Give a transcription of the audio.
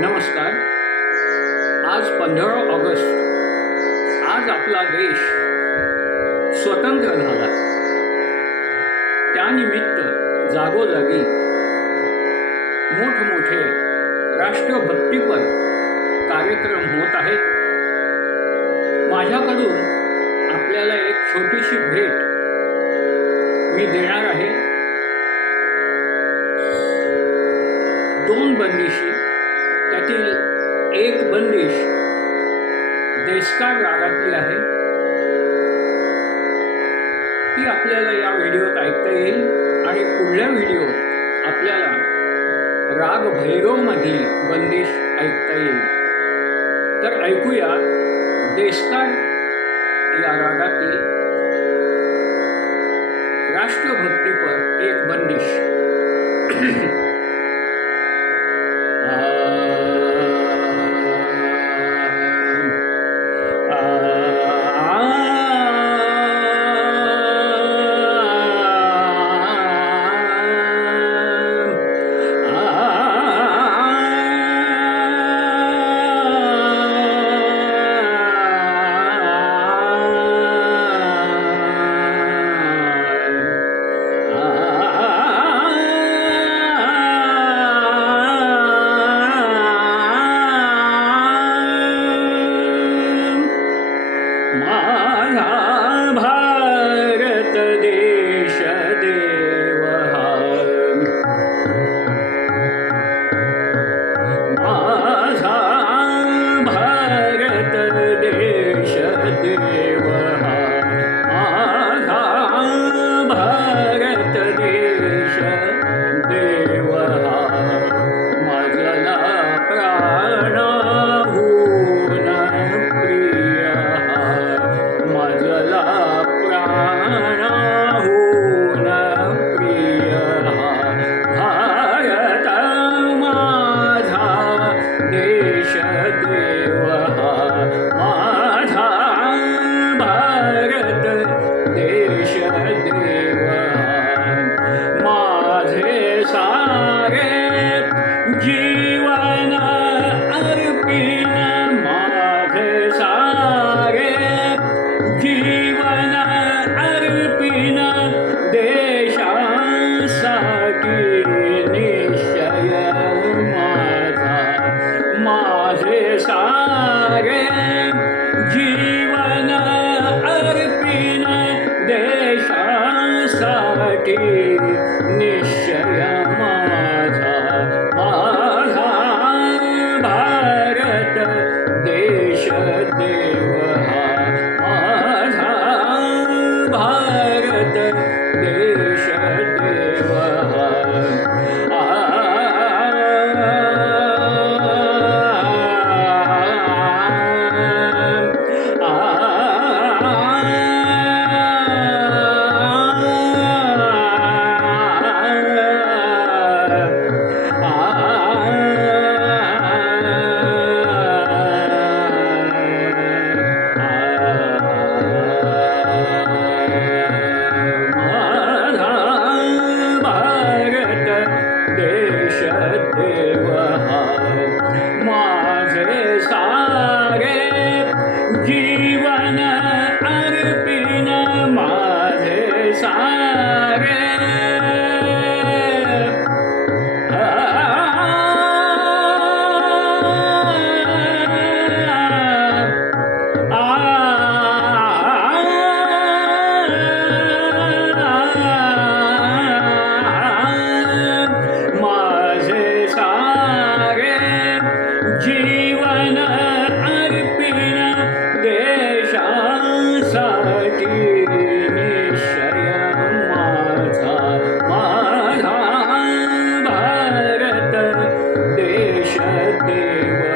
नमस्कार. आज पंधरा ऑगस्ट. आज आपला देश स्वतंत्र झाला. त्यानिमित्त जागोजागी मोठमोठे राष्ट्रभक्तीपर कार्यक्रम होत आहेत. माझ्याकडून आपल्याला एक छोटीशी भेट मी देणार आहे. दोन बंदिशी त्यातील एक बंदिश देशकार रागातली आहे. ती आपल्याला या व्हिडिओत ऐकता येईल आणि पुढल्या व्हिडिओत आपल्याला राग भैरवमधील बंदिश ऐकता येईल. तर ऐकूया देशकार या रागातील राष्ट्रभक्तीपर एक बंदिश. you. Nana. देश